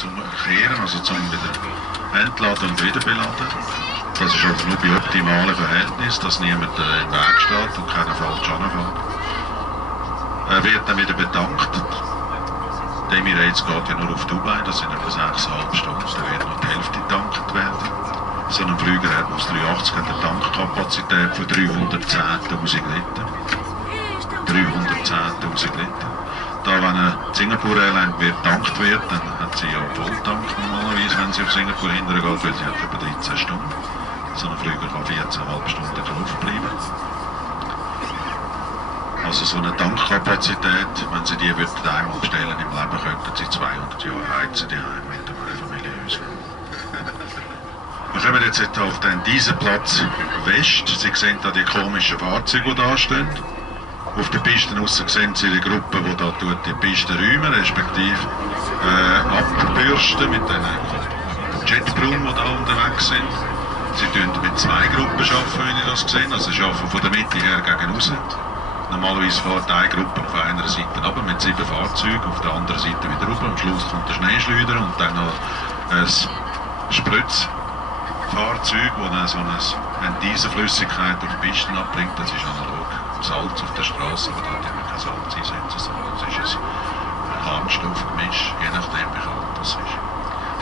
zum Kehren, also zum wieder entladen und wieder beladen. Das ist aber nur bei optimalen Verhältnissen, dass niemand im Weg steht und keiner falsch anfängt. Er wird dann wieder betankt. Die Emirates geht ja nur auf Dubai, das sind etwa 6,5 Stunden, da wird noch die Hälfte getankt werden. So ein Flüger Airbus 380 hat eine Tankkapazität von 310'000 Liter. 310'000 Liter. Da, wenn eine Singapore Airline getankt wird, dann hat sie ja Volltank normalerweise, wenn sie auf Singapur hinterher geht, weil sie hat etwa 13 Stunden. So ein Flüger kann 14,5 Stunden in der Luft bleiben. Also so eine Tankkapazität, wenn sie die einmal bestellen im Leben, könnten sie 200 Jahre heizen die Heim mit einem Familienhaus. Wir kommen jetzt auf den Dieselplatz West. Sie sehen da die komischen Fahrzeuge, die da stehen. Auf den Pisten aussen sehen Sie die Gruppe, die da die Pisten räumen, respektive abbürsten mit den Jetbrunnen, die da unterwegs sind. Sie arbeiten mit 2 Gruppen, wie ich das gesehen habe. Also sie arbeiten von der Mitte her gegen raus. Normalerweise fährt eine Gruppe auf einer Seite runter mit 7 Fahrzeugen, auf der anderen Seite wieder runter. Am Schluss kommt der Schneeschleuder und dann noch ein Spritzfahrzeug, das so eine Dieselflüssigkeit auf die Pisten abbringt. Das ist analog Salz auf der Straße, aber da hat man kein Salz einsetzen, sondern das ist ein Harnstoffgemisch, je nachdem wie kalt das ist.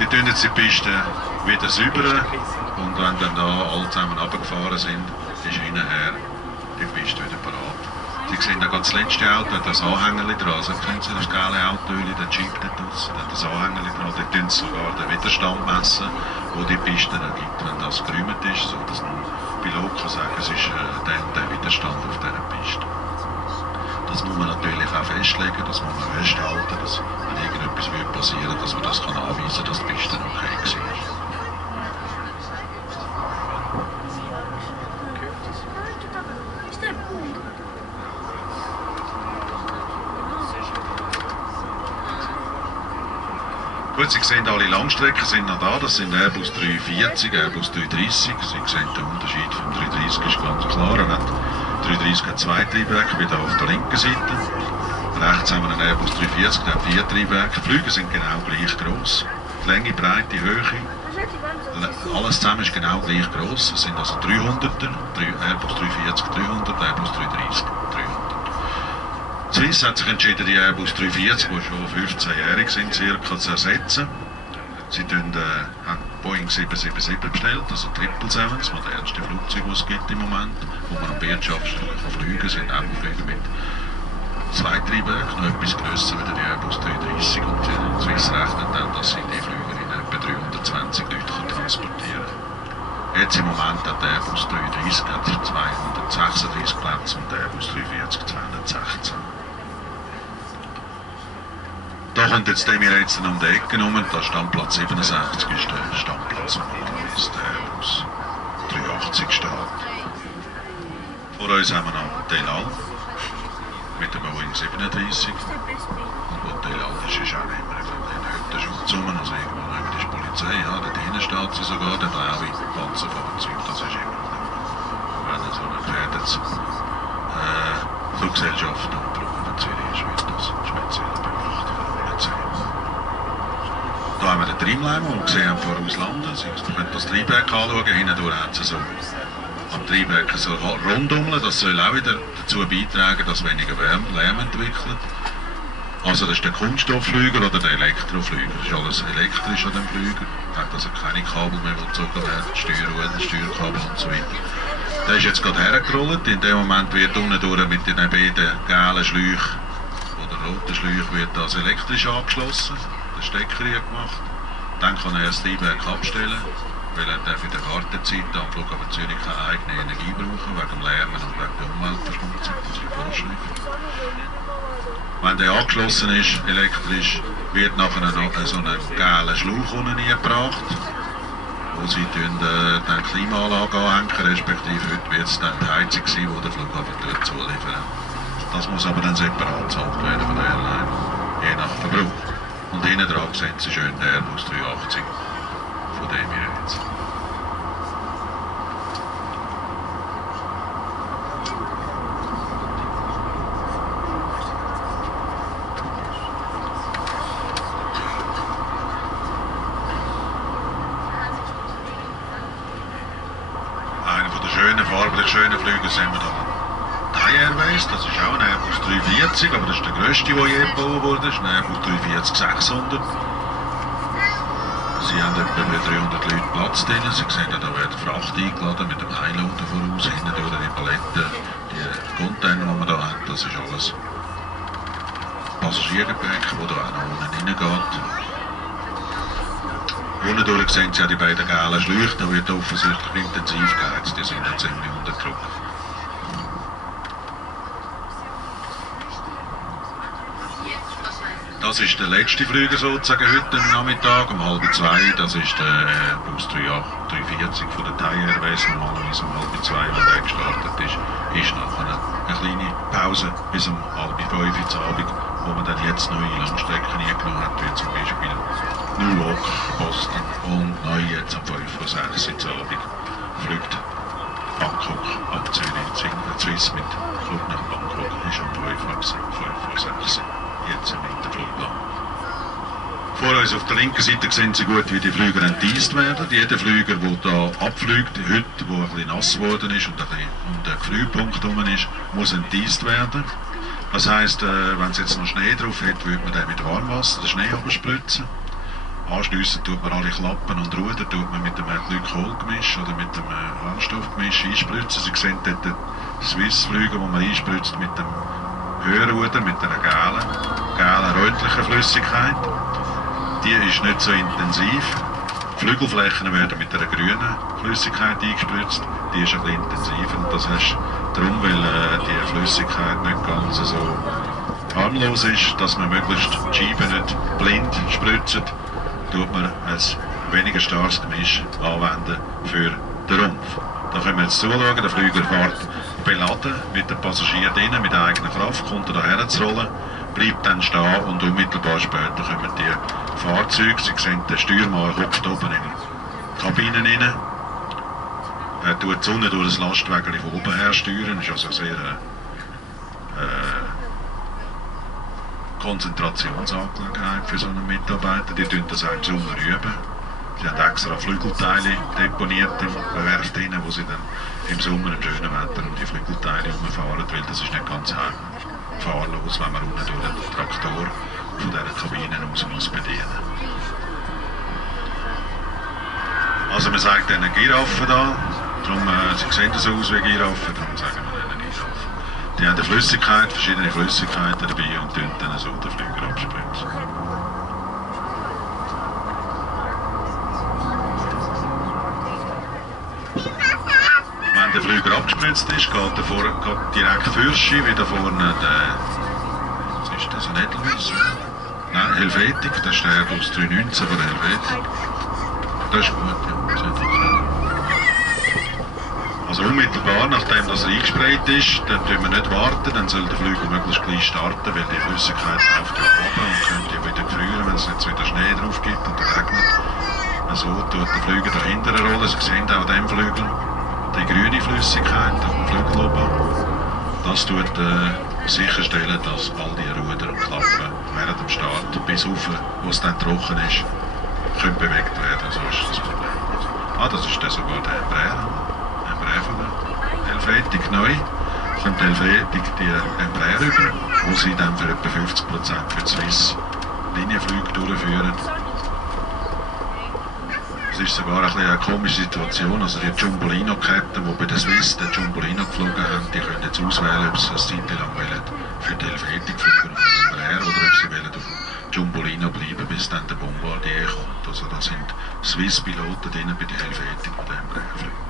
Die tun jetzt die Piste wieder säubern und wenn dann da alle zusammen runtergefahren sind, ist hinterher die Piste wieder parat. Sie sehen da ganz das letzte Auto, hat das Anhängerli dran. Also kennen Sie das geile Autoöli, der Jeep dort draussen, hat das Anhängerli dran. Dort tun sie sogar den Widerstand messen, wo die Piste dann gibt, wenn das geräumt ist, so dass ein Pilot kann sagen, es ist der Widerstand auf dieser Piste. Das muss man natürlich auch festlegen, das muss man festhalten, dass wenn irgendetwas passieren würde, dass man das kann anweisen kann, dass die Piste okay war. Gut, Sie sehen, alle Langstrecken sind noch da, das sind Airbus 340, Airbus 330. Sie sehen, der Unterschied vom 330 ist ganz klar. Der 330 hat 2 Triebwerke, wie hier auf der linken Seite. Rechts haben wir einen Airbus 340, der hat 4 Triebwerke. Die Flüge sind genau gleich gross. Die Länge, Breite, Höhe, alles zusammen ist genau gleich gross. Es sind also 300er, Airbus 340 300, Airbus 330 300. Swiss hat sich entschieden, die Airbus 340, die schon 15-jährig sind, circa zu ersetzen. Sie haben Boeing 777 bestellt, also 777, das modernste Flugzeug, das es gibt im Moment, wo man am Wirtschaftsstück fliegen kann, sind auch Flüge mit 2 Triebwerken, noch etwas grösser als die Airbus 330 und die Swiss rechnet dann, dass sie die Flüge in etwa 320 Leute transportieren können. Jetzt im Moment hat der Airbus 330 236 Plätze und der Airbus 340 216. Da kommt jetzt die Emirates um die Ecke rum, da Standplatz 67 ist der Standplatz, wo normalerweise der Airbus 380 steht. Vor uns haben wir noch Tel Al mit dem Boeing 37 und wo Tel Al ist auch immer von den Hüttenschutz rum, also irgendwo neben ist die Polizei, ja, dort hinten steht sie sogar, der blaue Panzerfahrzeug, das ist immer noch. Wenn so ein gefährdetes Fluggesellschaft am Flughafen Zürich ist, wird das speziell bewacht. Da haben wir den Trimliner, den wir gesehen haben, voraus landen. Sie können das Triebwerk anschauen, hindurch hat es so am Triebwerk so rundummeln. Das soll auch wieder dazu beitragen, dass weniger Lärm entwickelt. Also das ist der Kunststoffflüger oder der Elektroflüger. Das ist alles elektrisch an dem Flüger. Hat also keine Kabel mehr, die gezogen werden, Steuerruder, Steuerkabel und so weiter. Der ist jetzt gerade hergerollt. In dem Moment wird unten durch mit den beiden gelben Schläuchen oder roten Schläuchen wird das elektrisch angeschlossen. Der Stecker hier gemacht. Dann kann er das Triebwerk abstellen, weil er darf in der Wartezeit am Flughafen Zürich keine eigene Energie brauchen, wegen dem Lärm und wegen der Umweltverschmutzung, das ist die Vorschrift. Wenn der angeschlossen ist, elektrisch, wird nachher noch so einen gelben Schlauch unten gebracht, wo sie dann die Klimaanlage anhängen, respektive heute wird es dann die Heizung sein, die der Flughafen zuliefern. Das muss aber dann separat gezahlt werden von der Airline, je nach Verbrauch. Und hinten dran sehen Sie schön den Airbus 380 von dem Emirates. schönen, farblich schönen Flügen sehen wir da Thai Airways, das ist auch ein Airbus 340, aber das ist der grösste, der je gebaut wurde, das ist ein Airbus 340-600. Sie haben etwa 300 Leute Platz drin. Sie sehen, da wird Fracht eingeladen mit dem Highloader voraus, hinten durch die Paletten, die Container, die man da hat, das ist alles Passagiergepäck, das da auch nach unten reingeht. Unten durch sehen Sie auch die beiden gelben Schläuche, da wird offensichtlich intensiv geheizt, die sind jetzt ziemlich unter Druck. Das ist der letzte Flüger sozusagen heute am Nachmittag, um 1:30. Das ist der Airbus 340 von der Thai Airways, normalerweise um 1:30, wenn der gestartet ist. Ist nachher eine kleine Pause bis um 4:30 Uhr Abend, wo man dann jetzt neue Langstrecken eingenommen hat, wie zum Beispiel New York, Boston und neu jetzt um 5:06 Uhr Abend fliegt Bangkok ab Zürich. Swiss mit Flug nach Bangkok ist um 5:06 Uhr. Jetzt im Winterflugplan. Vor uns auf der linken Seite sehen Sie gut, wie die Flüger entdiest werden. Jeder Flüger, der hier abfliegt, heute, der ein bisschen nass geworden ist und der Gefrierpunkt rum ist, muss entdiest werden. Das heisst, wenn es jetzt noch Schnee drauf hat, würde man den mit Warmwasser den Schnee abspritzen. Anschliessend tut man alle Klappen und Ruder tut man mit dem Glykolgemisch oder mit dem Harnstoffgemisch einspritzen. Sie sehen dort den Swiss-Flüger, den man einspritzt mit dem Höhenruder, mit einer gelben rötlichen Flüssigkeit. Die ist nicht so intensiv. Die Flügelflächen werden mit einer grünen Flüssigkeit eingespritzt. Die ist ein bisschen intensiver. Und das heißt darum, weil die Flüssigkeit nicht ganz so harmlos ist, dass man möglichst die Scheiben nicht blind spritzt, tut man ein weniger starkes Gemisch anwenden für den Rumpf. Da können wir jetzt zuschauen, der Flüger fährt beladen mit den Passagieren drinnen, mit eigener Kraft, kommt er daher zu rollen, bleibt dann stehen und unmittelbar später kommen die Fahrzeuge. Sie sehen, der Steuermann hockt oben in die Kabine rein. Er tut die Sonne durch das Lastwagen von oben her steuern, das ist also sehr Konzentrationsangelegenheit für so einen Mitarbeiter. Die tun das auch im Sommer üben. Sie haben extra Flügelteile deponiert in der Werft drin, wo sie dann im Sommer im schönen Wetter um die Flügelteile herumfahren, weil das ist nicht ganz fahrlos, wenn man unten durch den Traktor von dieser Kabine raus muss bedienen. Also man sagt ihnen Giraffen da, darum, sie sehen so aus wie Giraffen, darum sagen wir ihnen Giraffen. Die haben eine Flüssigkeit, verschiedene Flüssigkeiten dabei und dann so den Flüger abspritzen. Wenn der Flüger abgespritzt ist, geht direkt Fürschi, wie da vorne was ist das, ein Edelweiss? Nein, Helvetik, das ist der Airbus 319 von Helvetik. Das ist gut, ja. Also unmittelbar, nachdem das eingesprayt ist, dann tun wir nicht warten, dann soll der Flüger möglichst gleich starten, weil die Flüssigkeit läuft ja runter und könnte ja wieder gefrieren, wenn es jetzt wieder Schnee drauf gibt und regnet. So tut der Flüger dahinter rollen, Sie sehen auch den Flügel. Die grüne Flüssigkeit auf dem Flügel oben, das tut sicherstellen, dass all die Ruder und Klappen während dem Start bis auf, wo es dann trocken ist, können bewegt werden. So ist das Problem. Das ist dann sogar der Embraer von der Helvetik neu. Kommt Helvetik die Embraer über, wo sie dann für etwa 50% für die Swiss Linienflüge durchführen. Es ist sogar eine komische Situation. Also die Jumbolino-Ketten, die bei der Swiss den Jumbolino geflogen haben, die können jetzt auswählen, ob sie eine Zeit lang wollen für die Helvetik fliegen auf dem Embraer oder ob sie wollen auf dem Jumbolino bleiben, bis dann der Bombardier kommt. Also da sind Swiss-Piloten drin bei der Helvetik und der Embraer fliegen.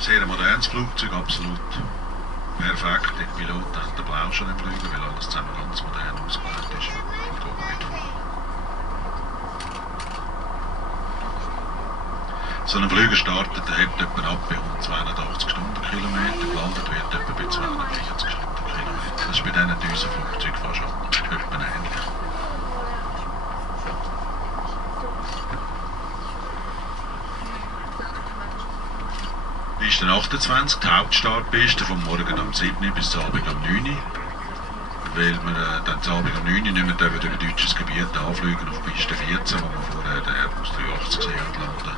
Sehr modernes Flugzeug, absolut perfekt. Die Piloten haben den Blausch an dem Flüger, weil alles zusammen ganz modern ausgelegt ist. So ein Flüger startet, der hebt etwa ab bei 182 Stundenkilometer, gelandet wird etwa bei 240 Stundenkilometer. Das ist bei diesen Düsenflugzeugen fast schon etwa ähnlich. Piste 28, die Hauptstartpiste, vom Morgen am 7 bis zum Abend am 9. weil wir dann am Abend um 9 Uhr nicht mehr über deutsches Gebiet anfliegen auf Piste 14, wo wir vorher den Airbus 380 gesehen haben landen.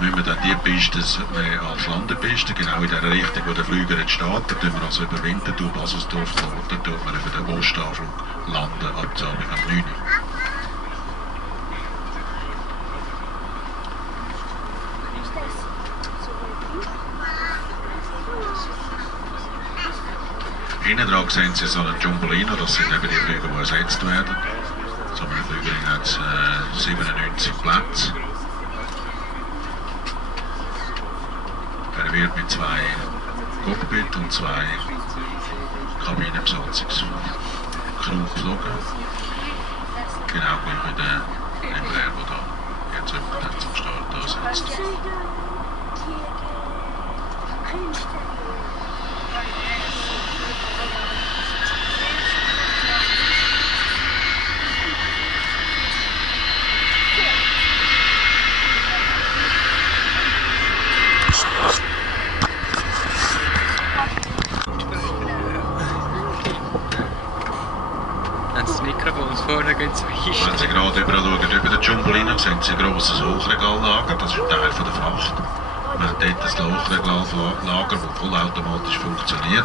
Müssen wir dann die Piste nehmen als Landepiste, genau in der Richtung, wo der Flüger jetzt steht. Da tun wir also über Winterthur, Baselsdorf, Kloten, tun wir über den Ostanflug landen ab am Abend um 9 Uhr. Innen dran sehen Sie so einen Jumbolino, das sind eben die Flüge, die ersetzt werden. So eine Flügerin hat 97 Plätze. Er wird mit 2 Cockpit und 2 Kabinenbesatzungskrew geflogen. Genau gleich wie der Embraer, der da jetzt jemand zum Start ansetzt. Das Mikrofon vorne geht es weiter. Wenn Sie gerade überall schauen, über den Jumbolino, sehen Sie ein grosses Hochregallager, das ist ein Teil von der Fracht. Wir haben dort ein Hochregallager, das vollautomatisch funktioniert,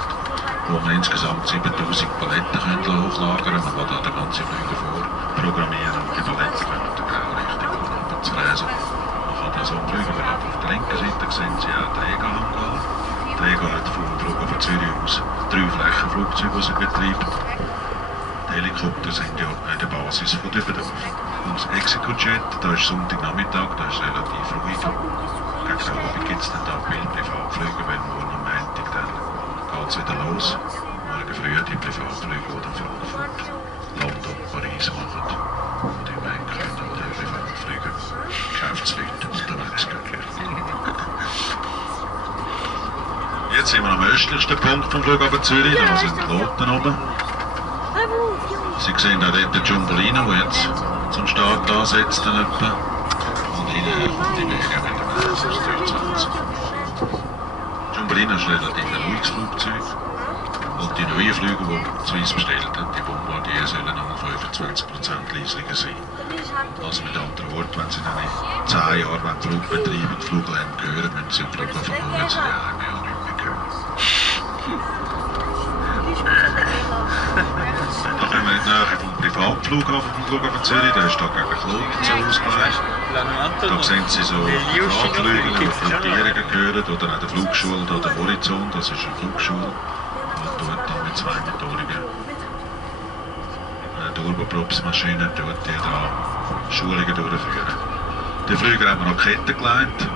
wo wir insgesamt 7000 Paletten hochlagern können. Man kann da den ganzen Flüger vorprogrammieren und die Paletten können in der genau Richtung runterzulesen. Man kann da so einen Flüger verlaufen. Auf der linken Seite sehen Sie auch den EGA-Hangar. Der EGA hat vom Flughafen Zürich aus 3 Flächenflugzeuge, die sie betreibt. Die Helikopter sind ja an der Basis von Dübendorf. Und das Executive-Jet, da ist Sonntagnachmittag, da ist relativ ruhig. Gegen den Abend gibt es dann da Privatflüge, weil morgen am Montag dann geht es wieder los. Morgen früh die Privatflüge, die dann Frankfurt, London, Paris machen. Und im Moment können dann Privatflüge Geschäftsleute unterwegs gehen. Jetzt sind wir am östlichsten Punkt vom Flughafen Zürich, da sind die Kloten oben. Sie sehen auch dort den Jumbolino, der jetzt zum Start ansetzt. Und hinterher kommt die Wege mit dem Airbus 320. Jumbolino ist relativ ein ruhiges Flugzeug. Und die neuen Flüge, die Swiss bestellt hat, die Bombardier, sollen nochmal 25% leislicher sein. Also mit anderen Worten, wenn Sie dann in 10 Jahren Flug betreiben, die Fluglärm hören, müssen Sie am Flughafen kommen, wenn Sie die Lärm ja nicht mehr hören. Da kommen wir in die Nähe vom Privatflughafen vom Flughafen Zürich, der ist da gegen Kloten so ausgelegt. Da sehen Sie so Privatflüge, die Flugierungen gehören, oder auch der Flugschule, da der Horizont, das ist eine Flugschule. Und dort da mit 2 motorigen Turboprops-Maschinen dort die da Schulungen durchführen. Die Flüger haben wir an Ketten gelegt.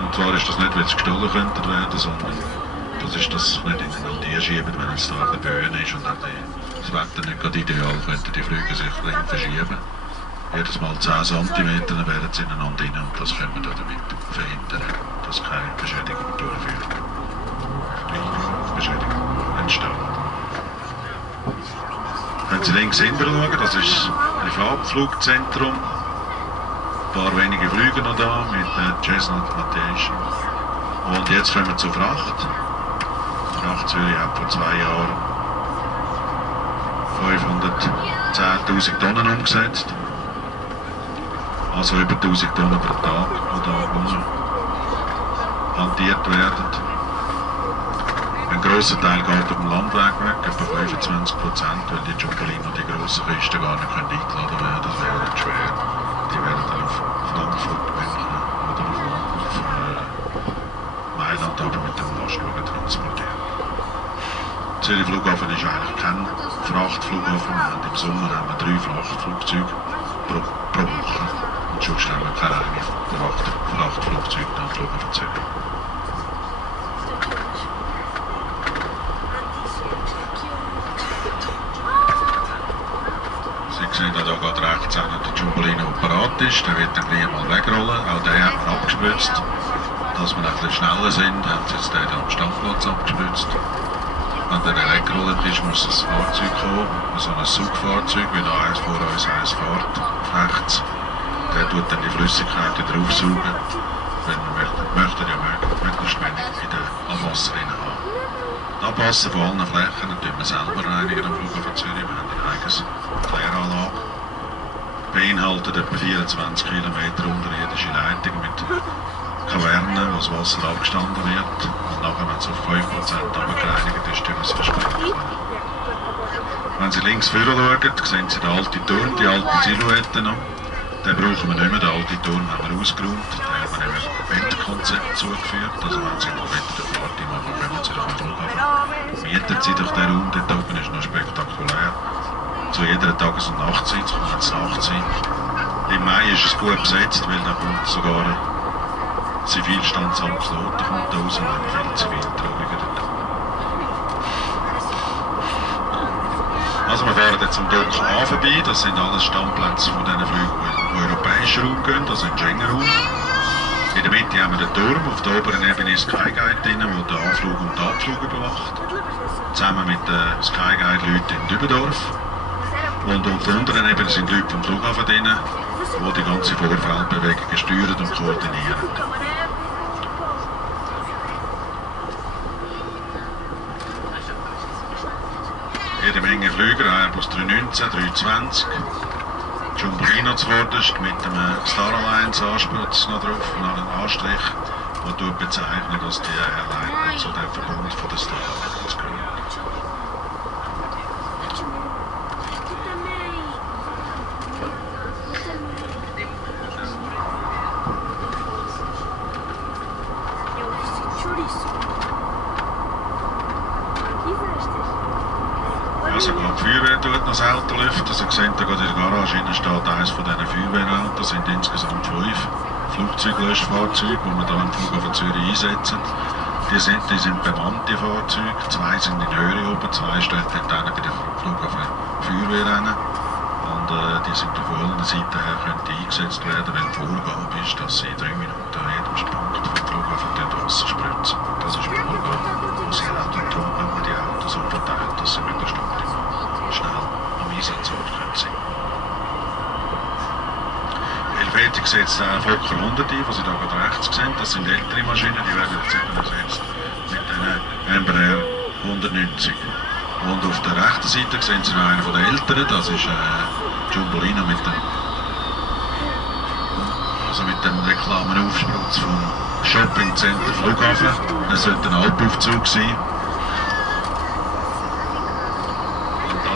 Und zwar ist das nicht, weil sie gestohlen könnten werden, sondern das ist, dass sie nicht ineinander schieben, wenn es da ein Böen ist und auch das Wetter nicht gerade ideal, könnten die Flüge sich ein bisschen verschieben. Jedes Mal 10 cm wären sie ineinander rein und das können wir damit verhindern, dass keine Beschädigung durchführen. Beschädigung entsteht. Wenn Sie links hinten schauen, das ist das Privatflugzentrum. Ein paar wenige Flüge noch da mit Cessna Aviation. Und jetzt kommen wir zur Fracht. Fracht Zürich hat vor 2 Jahren 510.000 Tonnen umgesetzt. Also über 1000 Tonnen pro Tag, die da hantiert werden. Ein grosser Teil geht auf dem Landweg weg, etwa 25%, weil die Jumbolino, die grossen Kisten gar nicht eingeladen werden. Das wäre dann schwer. Die werden dann auf Frankfurt, München oder auf Mailand aber mit dem Lastwagen transportiert. Zürich Flughafen ist eigentlich kein Frachtflughafen. Im Sommer haben wir 3 Frachtflugzeuge pro Woche. Und sonst haben wir keine eigenen Frachtflugzeuge am Flughafen Zürich. Sie sehen, da geht rechts an der Jumbolino parat ist. Der wird dann gleich mal wegrollen. Auch den hat man abgespritzt. Dass wir ein bisschen schneller sind, haben sie jetzt den am Standplatz abgespritzt. Wenn der weggerollt ist, muss das Fahrzeug kommen. So ein Saugfahrzeug, wie da eins vor uns eins fährt, rechts. Der tut dann die Flüssigkeit wieder aufsaugen. Weil wir möchten ja möglichst wenig in den Abwasser rein haben. Abwassen von allen Flächen tun wir selber reinigen am Flughafen Zürich. Wir haben eine eigene Kläranlage. Beinhaltet etwa 24 km unterirdische Leitung mit Kavernen, wo das Wasser abgestanden wird. Und nachher, wenn es auf 5% abgereinigt ist, tun wir es versprechen. Wenn Sie links vorne schauen, sehen Sie den alten Turm, die alten Silhouetten noch. Den brauchen wir nicht mehr, den alten Turm haben wir ausgeräumt. Den haben wir nicht mehr Wendkonzept zugeführt. Also wenn Sie mal eine Party machen, kommen Sie doch am Flughafen. Mieten Sie doch den Raum, dort oben ist noch spektakulär. Zu jeder Tages- und Nachtzeit, es kann jetzt Nacht sein. Im Mai ist es gut besetzt, weil da kommt sogar ein Zivilstandsamt Kloten kommt da raus und dann viele Ziviltrauungen dort. Also wir fahren jetzt am Dock A vorbei, das sind alles Standplätze von diesen Flügen, die in den europäischen Raum gehen, also in den Schengen-Raum. In der Mitte haben wir den Turm, auf der oberen Ebene ist Skyguide drin, der den Anflug und den Abflug überwacht. Zusammen mit den Skyguide-Leuten in Dübendorf. Und auf der unteren Ebene sind Leute vom Flughafen drin, die die ganze Vorfeldbewegung steuern und koordinieren. Jede Menge Flüger, Airbus 319, 320. Jumbolino zuvorderst mit dem Star Alliance Anspritz noch drauf, noch einen Anstrich, der bezeichnet, dass die Airline zu dem Verbund von der Star Alliance gehört. Also die Feuerwehr tut noch das Auto lüften. Also, ihr seht, da gerade in der Garage steht eines von diesen Feuerwehrautos. Das sind insgesamt 5 Flugzeuglöschfahrzeuge, die wir hier am Flughafen Zürich einsetzen. Die sind bemannte Fahrzeuge. 2 sind in Höhe oben, 2 stehen dann bei der Flughafen Feuerwehr rein. Und die sind auf allen Seiten her eingesetzt werden, wenn die Vorgabe ist, dass sie 3 Minuten an jedem Standpunkt vom Flughafen Wasser spritzen. Das ist die Vorgabe, die sie haben. Und darum haben wir die Autos so verteilt, dass sie möglichst schnell am Einsatzort können sein. Helvetik setzt den Fokker 100 ein, was Sie da gerade rechts sehen. Das sind ältere Maschinen, die werden jetzt eben ersetzt mit den Embraer 190. Und auf der rechten Seite sehen Sie noch einen von den älteren, das ist Jumbolino mit dem Reklamenaufspritz vom Shoppingcenter Flughafen. Das sollte ein Alpaufzug sein.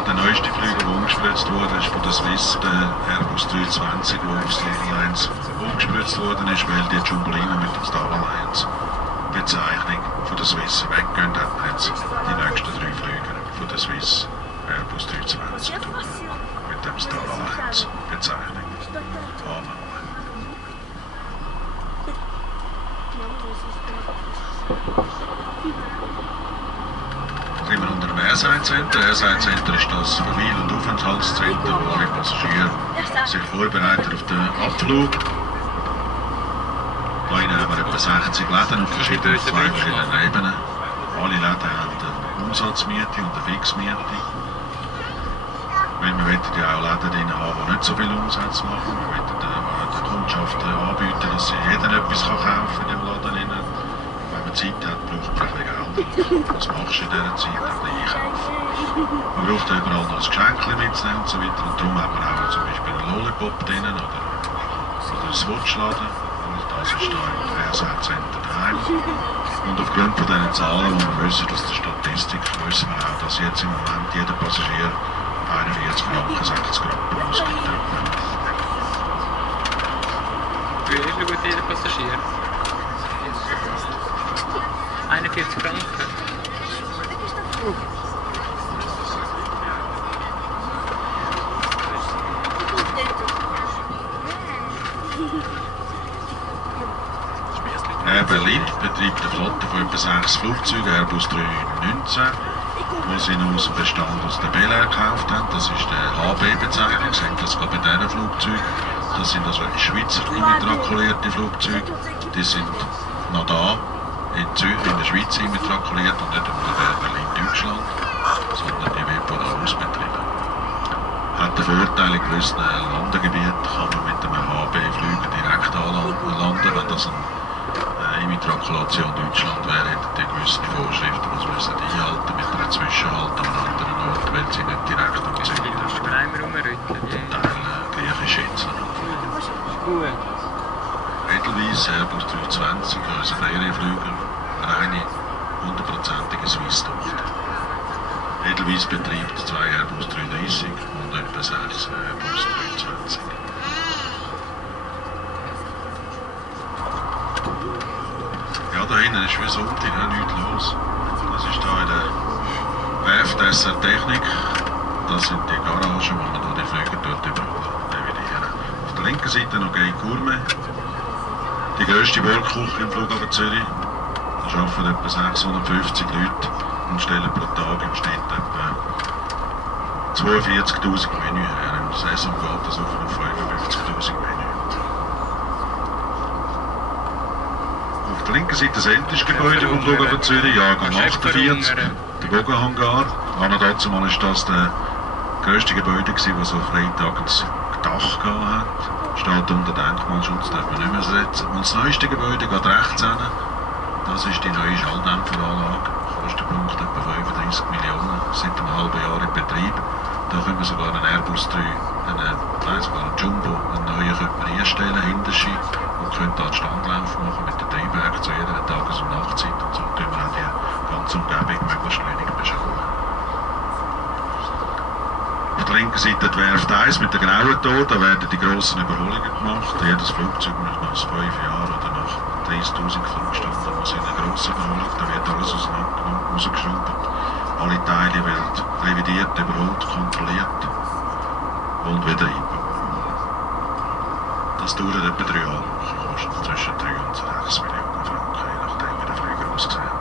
Der neueste Flüger, der umgespritzt wurde, ist von der Swiss, der Airbus 320, der auf Star Alliance umgespritzt worden ist, weil die Jumbolino mit der Star Alliance Bezeichnung von der Swiss weggehen. Dann haben jetzt die nächsten 3 Flüge von der Swiss Airbus 320 mit dem Star Alliance Bezeichnung anmelden. Sind wir unter dem Airside Center. Airside Center ist das Verweil- und Aufenthaltszentrum, wo alle Passagiere sich vorbereiten auf den Abflug. Hier haben wir etwa 60 Läden auf verschiedenen Ebenen. Alle Läden haben eine Umsatzmiete und eine Fixmiete. Weil wir wollen ja auch Läden drin haben, die nicht so viel Umsatz machen. Wir wollen der Kundschaft anbieten, dass sie jeder etwas kaufen kann in dem Laden. Wenn man Zeit hat, braucht man ein bisschen Geld. Was machst du in dieser Zeit? Ein bisschen einkaufen. Man braucht überall noch ein Geschenk mitzunehmen und so weiter. Und darum haben wir auch zum Beispiel einen Lollipop drin oder einen Swatchladen. Und das ist da im Airside Center daheim. Und aufgrund von diesen Zahlen, die wir wissen, aus der Statistik, wissen wir auch, dass jetzt im Moment jeder Passagier 41 Franken 60 Rappen ausgibt. Wie viel gut jeder Passagier? 41 Franken. Air Berlin betreibt eine Flotte von etwa 6 Flugzeugen, Airbus 319, die sie noch aus dem Bestand aus der Bel Air gekauft haben. Das ist der HB-Bezeichnung, sehen das gerade bei diesen Flugzeugen. Das sind also Schweizer immatrikulierte Flugzeuge, die sind noch da. In der Schweiz immatrikuliert und nicht unter Berlin-Deutschland, sondern die wird von da aus betrieben. Hat den Vorteil, in gewissen Landegebieten kann man mit einem HB-Flüger direkt anlanden, wenn das ein Immatrikulation Deutschland wäre, hätten die gewisse Vorschriften, die müssen einhalten mit einem Zwischenhalt an einem anderen Ort, weil sie nicht direkt am Ziel sind. Du einmal rumrücken. Zum Teil griechische Inseln. Gut. Edelweiss Airbus 320, unser Ferienflüger, reine, hundertprozentige Swiss-Tochter. Edelweiss betreibt 2 Airbus 330 und etwa 6 Airbus 320. Ja, da hinten ist wie Sonntag, nichts los. Das ist hier in der Werft SR Technik. Das sind die Garagen, wo man die Flüge revidieren. Auf der linken Seite noch Gay Gourmet. Die grösste Wohlküche im Flughafen Zürich. Da arbeiten etwa 650 Leute und stellen pro Tag im Schnitt etwa 42'000 Menü her. Im Saison geht das auf 55'000 Menü. Auf der linken Seite das älteste Gebäude vom Flughafen Zürich, Jahrgang 48, der Bogenhangar. Dazu war das der grösste Gebäude, das so freitags Dach hat. Steht unter Denkmalschutz, darf man nicht mehr setzen. Und das neueste Gebäude geht rechts hin. Das ist die neue Schalldämpferanlage. Kostenpunkt etwa 35 Millionen, seit einem halben Jahr in Betrieb. Da können wir sogar einen Airbus 3, sogar einen Jumbo, einen neuen einstellen, hinterschi, und können da einen Standlauf machen mit den Triebwerken zu jeder Tages- und Nachtzeit. Und so können wir auch die ganze Umgebung möglichst wenig beschauen. Auf der linken Seite die Werft 1 mit den grauen Tor, da werden die grossen Überholungen gemacht. Jedes Flugzeug muss nach 5 Jahren oder nach 30'000 Flugstunden muss in eine grosse Überholung, da wird alles auseinandergenommen, rausgeschraubt. Alle Teile werden revidiert, überholt, kontrolliert und wieder eingebaut. Das dauert etwa 3 Jahre, kostet zwischen 3 und 6 Millionen Franken, je nachdem wie der Flüger aussieht.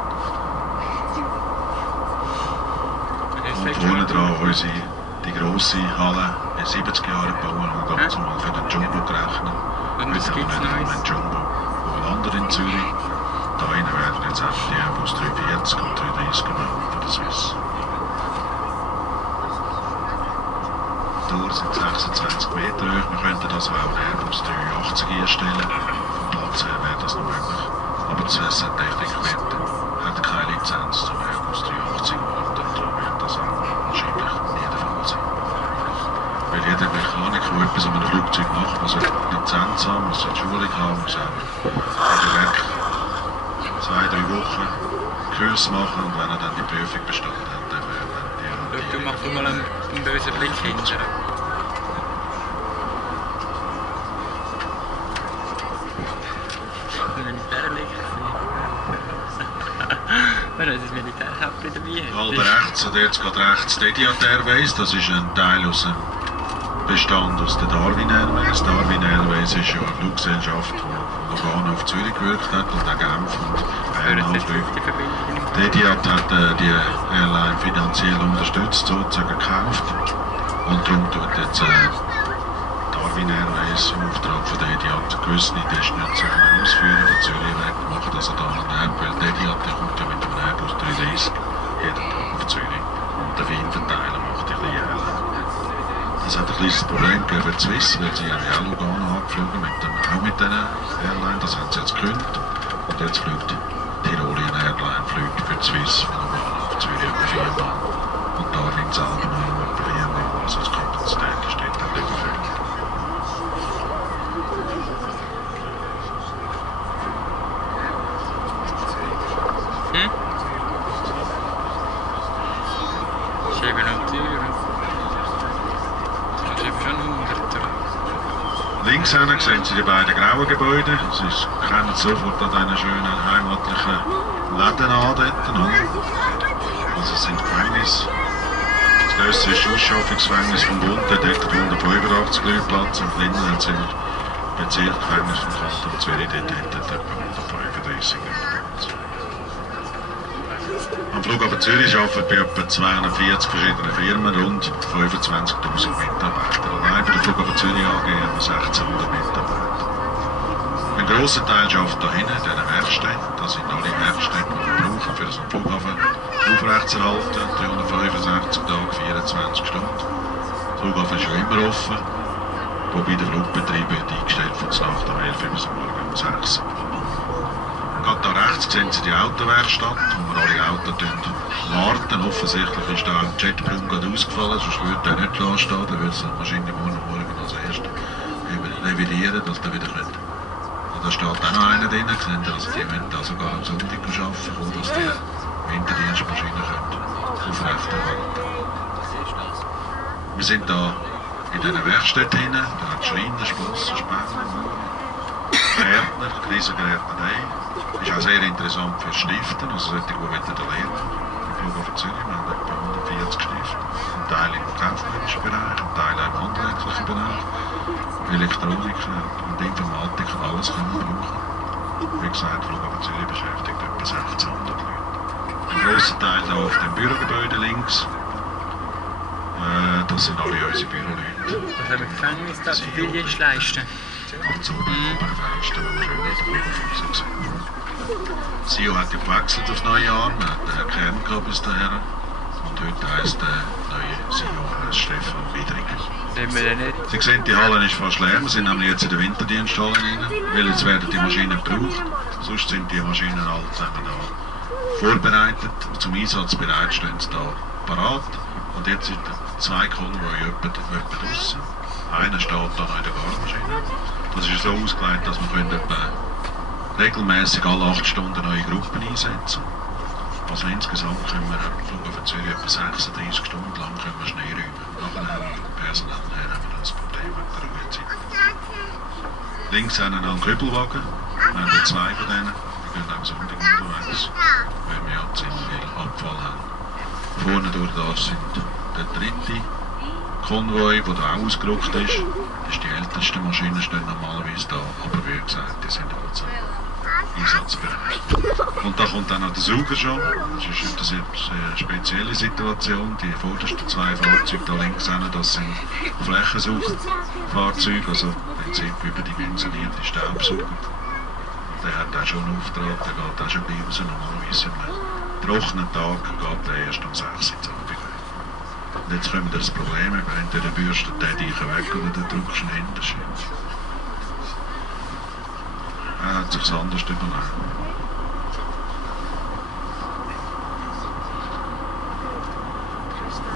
Und vorne dran unsere die grosse Halle in 70 Jahren bauen und ganz mal für den Jumbo gerechnet. Und das gibt es noch einen Jumbo, der landet in Zürich. Da innen werden jetzt auch die Airbus 340 und 330 gebaut von der Swiss. Die Tour sind 26 Meter hoch, wir könnten also auch einen Airbus 380 einstellen. Vom Platz her wäre das noch möglich. Aber die SR Technik hat keine Lizenz zum Airbus 380 und darum wird das auch wahrscheinlich nie der Fall sein. Weil jeder Mechaniker, der etwas an einem Flugzeug macht, muss eine Lizenz haben, muss eine Schulung haben, muss auch jeden Werk 2-3 Wochen Kurs machen, und wenn er dann die Prüfung bestanden hat, dann wäre die... Du machst mal einen bösen Blick hinter. Wenn das Militärhäppchen dabei hat. Halb rechts, und jetzt geht rechts die Etihad Airways, das ist ein Teil aus dem Bestand aus der Darwin Airways. Darwin Airways ist ja eine Fluggesellschaft, die von Lugano auf Zürich gewirkt hat und auch Genf und Bern anfliegt. Die Etihad hat die Airline finanziell unterstützt, sozusagen gekauft, und darum tut jetzt Darwin Airways im Auftrag von der Etihad gewisse Destinationen ausführen von Zürich weg, machen das da an, weil die Etihad kommt ja mit dem Airbus 330 jeden Tag auf Zürich, und der Wien-Verteiler macht die kleine Airline. Das hat ein kleines Problem für die Swiss, weil sie haben ja auch Lugano angeflogen, auch mit diesen Airline, das haben sie jetzt gekündigt, und jetzt fliegt Tirolien Airline fliegt für die Swiss von Lugano auf Zürich über 4 Mann, und Darwin selber noch über 4 Mann, also die Kapazität ist dort nicht überfüllt. Links hinten sehen Sie die beiden grauen Gebäude. Sie kennen sofort an diesen schönen heimatlichen Läden an dort. Also es sind Gefängnisse. Das grösste ist das Ausschaffungsgefängnis vom Bund, dort hat 185 Leute Platz, und drinnen haben Sie im Bezirksgefängnis vom Kanton Zürich, dort hat etwa 135 Platz. Am Flughafen Zürich arbeiten bei etwa 240 verschiedenen Firmen rund 25'000 Mitarbeiter. Allein bei der Flughafen Zürich AG haben wir 1600 Mitarbeiter. Ein grosser Teil arbeitet hier hinten, in diesen Werkstätten. Das sind alle Werkstätten, die wir brauchen, für den Flughafen aufrechtzuerhalten. 365 Tage, 24 Stunden. Der Flughafen ist schon immer offen, wobei der Flugbetrieb wird eingestellt von der Nacht um 11 Uhr bis morgen um 6 Uhr. Gerade da rechts sehen Sie die Autowerkstatt, wo wir alle Autos warten. Offensichtlich ist da ein Jetplum gerade ausgefallen, sonst würde der nicht da stehen. Dann würde es die Maschine morgen als erstes revidieren, dass der wieder kommt. Und da steht auch noch einer drin, sehen Sie, also die wollen da sogar am Sonntag arbeiten, dass die Winterdienstmaschinen aufrechterhalten. Wir sind da in diesen Werkstätten hinein, da hat Schreiner, Schlosser, Späher, Gärtner, Krisengärtnerei. Ist auch sehr interessant für Stiften, also solche, die da lernen. Im Flughafen Zürich, wir haben etwa 140 Stifte. Ein Teil im kaufmännischen Bereich, ein Teil auch im handwerklichen Bereich. Elektronik und Informatik, alles kann man brauchen. Wie gesagt, Flughafen Zürich beschäftigt etwa 1600 Leute. Ein grosser Teil hier auf dem Bürogebäude links. Das sind alle unsere Büroleute. Was haben wir Gefängnis da für Dienst leisten? Ganz oben am Fenster, wenn wir schön in der Flughafen sind. SIO hat ja gewechselt auf neue Jahr. Wir hatten den Herrn Kern gehabt bis dahin. Und heute heisst der neue SIO Stefan Wiedriger. Nehmen wir den nicht? Sie sehen, die Halle ist fast leer. Wir sind nämlich jetzt in der Winterdiensthalle rein. Weil jetzt werden die Maschinen gebraucht. Sonst sind die Maschinen alle zusammen da vorbereitet. Zum Einsatz bereit stehen sie da parat. Und jetzt sind zwei Konvoi etwa draussen. Einer steht da noch in der Garmaschine. Das ist so ausgelegt, dass wir etwa regelmäßig alle 8 Stunden neue Gruppen einsetzen. Also insgesamt können wir am Flughafen Zürich etwa 36 Stunden lang Schneeräumen. Nachher personell her haben wir das Problem mit der Ruhezeit. Links haben wir noch einen Kübelwagen. Wir haben zwei von denen. Die gehen am Sonntag unterwegs, weil wir ja ziemlich viel Abfall haben. Vorne durch das sind der dritte Konvoi, der da auch ausgerückt ist. Das ist die älteste Maschine, stehen normalerweise da, aber wie gesagt, die sind halt einsatzbereit. Und da kommt dann noch der Sauger schon. Das ist eine sehr spezielle Situation. Die vordersten zwei Fahrzeuge da links hin, das sind Flächensuchfahrzeuge, also im Prinzip überdimensionierte Staubsauger. Der hat auch schon einen Auftrag, der geht auch schon bei uns. Normalerweise am trockenen Tag geht der erst um 6 Uhr Abend. Und jetzt kommen wir das Problem, entweder bürstet der Deichen weg oder der drückst ihn hinterher. Er hat sich anders überlegt.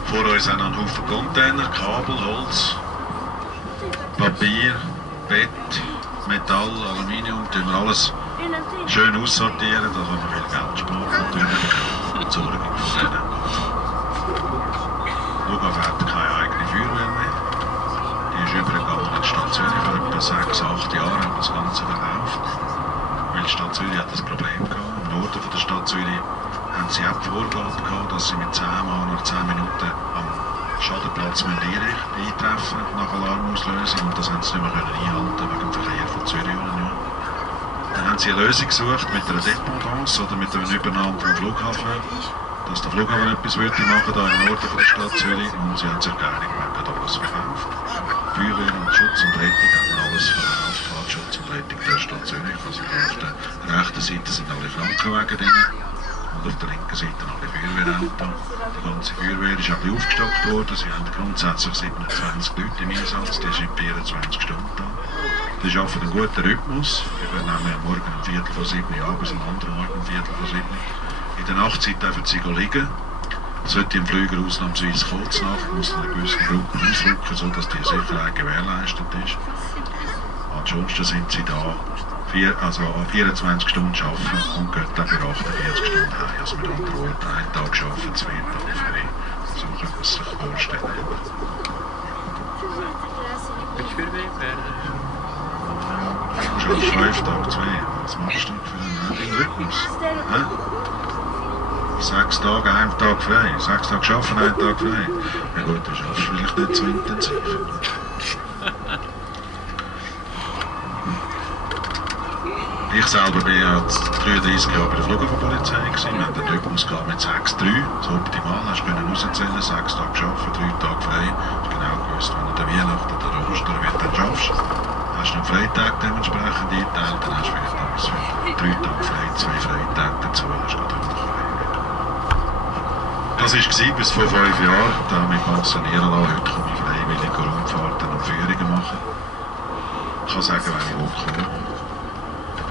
Vor uns haben noch einen Haufen Container, Kabel, Holz, Papier, Bett, Metall, Aluminium, tun wir alles schön aussortieren, da können wir viel Geld sparen natürlich. Sorge von denen. Flughafen hat keine eigene Feuerwehr mehr. Die ist übergegangen in die Stadt Zürich. Vor etwa 6, 8 Jahren haben wir das Ganze verkauft. Weil die Stadt Zürich hat das Problem gehabt. Im Norden von der Stadt Zürich haben sie auch die Vorgabe gehabt, dass sie mit 10 Mann nach 10 Minuten am Schadenplatz eintreffen nach Alarmauslösung. Und das haben sie nicht mehr einhalten wegen dem Verkehr von Zürich und Nord. Dann haben sie eine Lösung gesucht mit einer Dependance oder mit einer Übernahme vom Flughafen, dass der Flughafen etwas machen würde, hier im Norden von der Stadt Zürich. Und sie haben sich geeinigt, wir haben alles verkauft. Feuerwehr und Schutz und Rettung haben alles verkauft. Schutz und Rettung der Stadt Zürich. Also auf der rechten Seite sind alle Krankenwagen drin und auf der linken Seite alle Feuerwehrautos. Die ganze Feuerwehr ist auch aufgestockt worden. Sie haben grundsätzlich 27 Leute im Einsatz, die sind 24 Stunden da. Die arbeiten einen guten Rhythmus. Wir nehmen morgen um 6:45 an, bis am anderen Morgen um 7:45. In der Nachtzeit dürfen sie liegen. Sollte im Flüger ausnahmsweise kurz nach, muss eine gewisse Gruppe ausrücken, sodass die Sicherheit gewährleistet ist. Ansonsten sind sie da 24 Stunden arbeiten und gehen dann für 48 Stunden heim. Also mit anderen Worten, einen Tag arbeiten, 2 Tage frei. So kann man es sich vorstellen. Willst du Feuerwehr werden? Du schaffst 5 Tage 2. Was machst du für einen Rhythmus? 6 Tage, einen Tag frei. 6 Tage arbeiten, einen Tag frei. Ja gut, du schaffst vielleicht nicht so intensiv. Ich selber bin ja 33 Jahre bei der Flughafenpolizei. Wir hatten den Rhythmus mit 6-3. So optimal. Hast du rauszählen, 6 Tage arbeiten, 3 Tage frei. Du hast genau gewusst, wenn du Weihnachten oder Ostern wieder schaffst. Hast du einen Freitag dementsprechend eingeteilt, dann hast du vielleicht 3 Tage frei, 2 Freitage dazu, hast du gerade frei. Das war bis vor 5 Jahren. Da habe ich mich pensionieren lassen. Heute komme ich freiwillig Rundfahrten und Führungen machen. Ich kann sagen, wenn ich will kommen.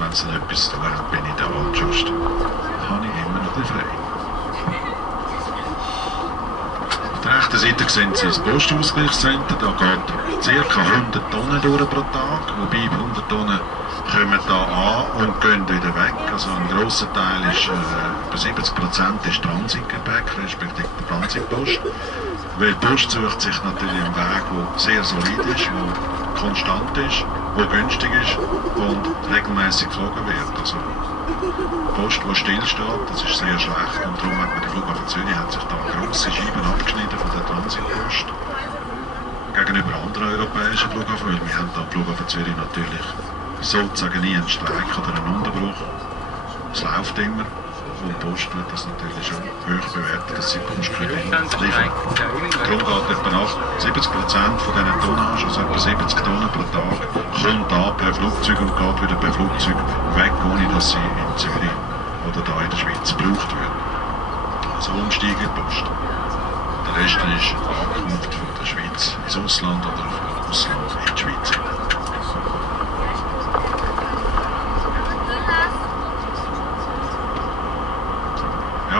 wenn sie etwas zu tun haben, bin ich da. Sonst habe ich immer noch ein bisschen frei. Auf der rechten Seite sehen Sie das Postausgleichszentrum. Da geht ca. 100 Tonnen durch pro Tag, wobei 100 Tonnen kommen da an und gehen wieder weg. Also ein grosser Teil ist, über 70% ist Transitgepäck, respektive der Transitpost. Weil die Post sucht sich natürlich einen Weg, der sehr solid ist, der konstant ist, der günstig ist und regelmäßig geflogen wird. Also die Post, die stillsteht, das ist sehr schlecht und darum hat man der Flughafen Zürich hat sich da grosse Scheiben abgeschnitten von der Transitpost gegenüber anderen europäischen Flughafen, weil wir haben da am Flughafen Zürich natürlich sozusagen nie einen Streik oder einen Unterbruch. Es läuft immer. Und die Post wird das natürlich schon hoch bewertet, dass sie Post können liefern. Darum geht etwa 70% von diesen Tonnage, also etwa 70 Tonnen pro Tag, kommt da per Flugzeug und geht wieder per Flugzeug weg, ohne dass sie in Zürich oder da in der Schweiz gebraucht wird. Also umsteigende Post. Der Rest ist Ankunft von der Schweiz ins Ausland oder vom Ausland in die Schweiz.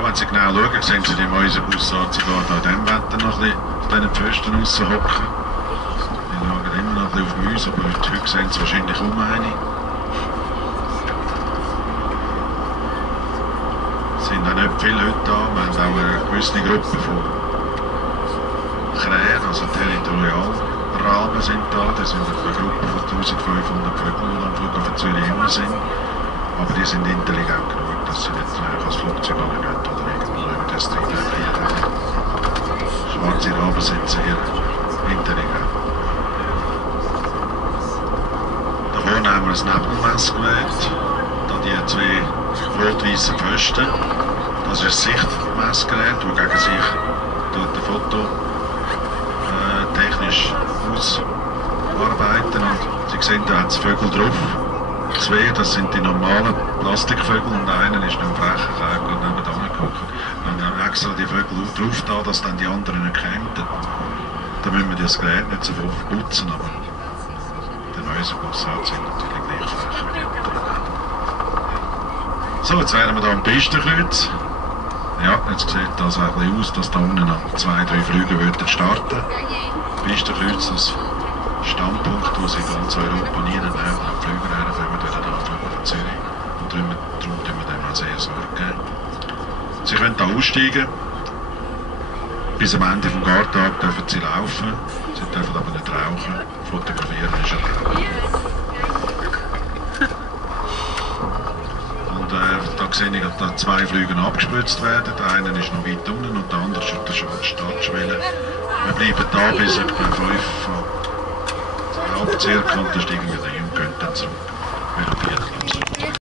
Wenn Sie genau schauen, sehen Sie die Mäusebussard sogar da in diesem Wetter noch ein bisschen auf diesen Pfosten raushocken. Die schauen immer noch ein bisschen auf Mäuse, aber heute sehen Sie wahrscheinlich eine. Es sind auch nicht viele Leute da, wir haben auch eine gewisse Gruppe von Krähen, also Territorialraben sind da. Das sind eine Gruppe von 1500 Vögeln, die am Flughafen Zürich immer sind. Aber die sind intelligent genug, dass sie nicht gleich als Flugzeug angehen oder irgendwo über das Triebwerk haben. Schwarze Raben sind sehr intelligent. Da vorne haben wir ein Nebelmessgerät. Da die zwei rot-weißen Pfosten. Das ist ein Sichtmessgerät, das gegen sich ein Foto technisch ausarbeiten. Und Sie sehen, da hat es Vögel drauf. Zwei, das sind die normalen Plastikvögel und einer ist ein frecher Kerl und nebenan geguckt. Wir haben extra die Vögel drauf da, dass dann die anderen nicht kämen. Da müssen wir das Gerät nicht so oft putzen, aber die Mäusebussard sind natürlich gleich frech wie die anderen. So, jetzt wären wir hier am Pistenkreuz. Ja, jetzt sieht das ein bisschen aus, dass da unten noch 2-3 Flüge starten. Pistenkreuz, das Standpunkt, wo sie in ganz Europa nie in den Nähe am Flüger herkommen, wieder da am Flughafen Zürich. Und darum tun wir dem auch sehr Sorge geben. Sie können hier aussteigen. Bis am Ende des Gartags dürfen sie laufen. Sie dürfen aber nicht rauchen. Fotografieren ist erlaubt. Und da sehe ich, dass da 2 Flüge abgespritzt werden. Der eine ist noch weit unten und der andere ist auf der Startschwelle. Wir bleiben da bis etwa 5 circa und dann steigen wir rein und gehen dann zurück.